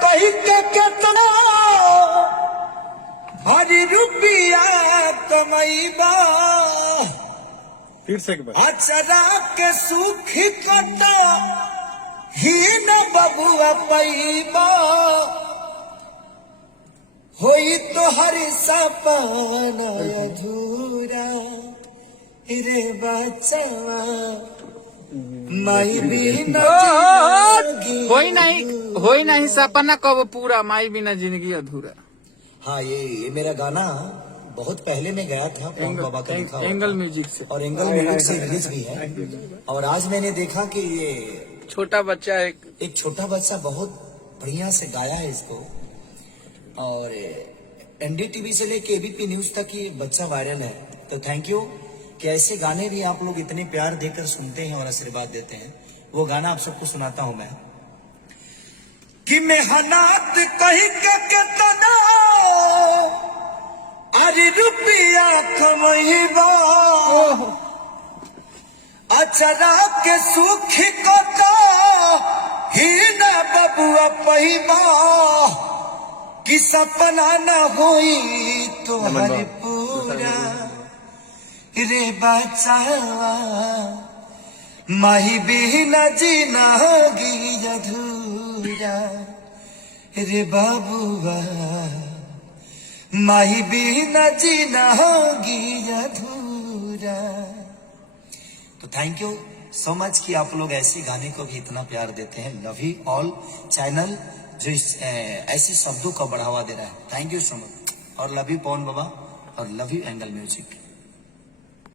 कही के केतना हरी रुपया कमैबा फिर से एक बार अचरा के सुखी कटा ही न बबुआ पैबा होई तो हरी सपना अधूरा रे बचवा माई बिना होई नहीं सपना कब पूरा, माई बिना जिंदगी अधूरा। हाँ, ये मेरा गाना बहुत पहले में गया था पवन बाबा का लिखा हुआ एंगल म्यूजिक से, और एंगल म्यूजिक से रिलीज भी है। और आज मैंने देखा कि ये छोटा बच्चा एक छोटा बच्चा बहुत बढ़िया से गाया है इसको, और एनडीटीवी से लेके एबीपी न्यूज तक ये बच्चा वायरल है। तो थैंक यू कि ऐसे गाने भी आप लोग इतने प्यार देकर सुनते हैं और आशीर्वाद देते हैं। वो गाना आप सबको सुनाता हूं मैं कि मेहनत कही के केतना अरे रुपया कमैबा अचरा के सुखी कटा ही न बबुआ पैबा कि सपना न होई तो हर पूरा रे बचावा माही बिना जीना होगी अधूरा रे बाबुआ माही बिना जीना होगी अधूरा। तो थैंक यू सो मच कि आप लोग ऐसे गाने को भी इतना प्यार देते हैं। लव यू ऑल चैनल जो ऐसे शब्दों का बढ़ावा दे रहा है। थैंक यू सो मच, और लव यू पवन बाबा, और लव यू एंगल म्यूजिक।